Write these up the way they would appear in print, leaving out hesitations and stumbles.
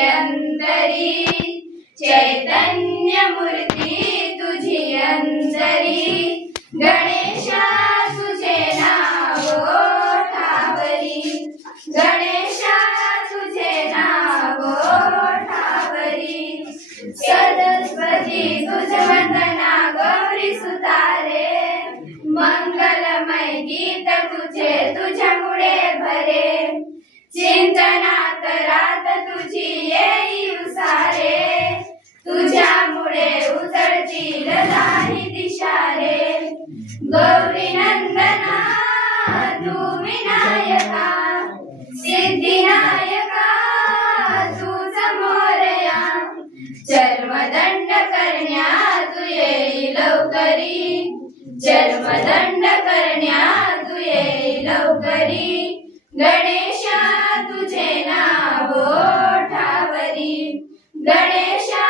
अंतरी, चैतन्य मूर्ती तुझी अंतरी, गणेशा तुझे नाव ओठावरी, गणेशा तुझे नाव ओठावरी, सरस्वती तुझ वंदना गौरी सुतारे, मंगलमय गीत तुझे तुझ्यामुळे भरे, चिंतनात रात तुझी येई उसारे, तुझ्यामुळे उजळतील दाही दिशारे, गौरी नंदना तू विनायका, सिद्धिनायका तुझ मोरया, चर्मदंड करण्या तू येई लवकरी, चर्मदंड करण्या तू येई लवकरी, गणेशा तुझे नाव ओठावरी, गणेशा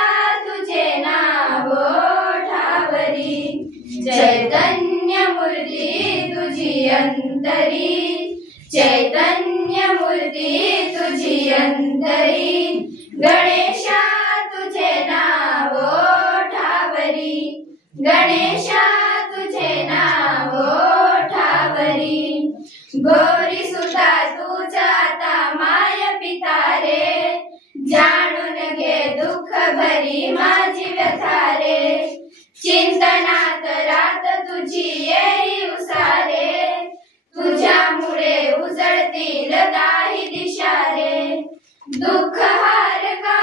तुझे नाव ओठावरी, चैतन्य मूर्ती तुझी अंतरी, चैतन्य मूर्ती तुझी अंतरी, गणेशा तुझे नाव ओठावरी, गणेशा तुझे नाव ओठावरी, गौरी सुता तुझा आता माय पितारे, जाणून घे दुःख भरी माझी व्यथा रे, चिंतनात रात तुझी येई उसारे, तुझ्यामुळे उजळतील दाही दिशारे, दुःख हारका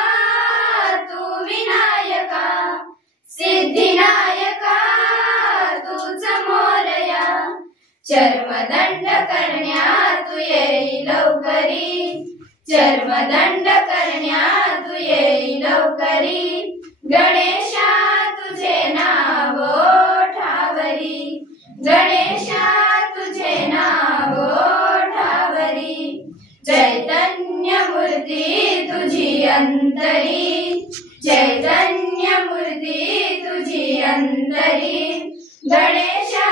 तू विनायका, सिद्धिनायका तुझ मोरया, चर्मदंड करण्या तू येई लवकरी, चर्मदंड करण्या तू येई लवकरी, गणेशा तुझे नाव ओठावरी, गणेशा तुझे नाव ओठावरी, चैतन्य मूर्ती तुझी अंतरी, चैतन्य मूर्ती तुझी अंतरी, गणेशा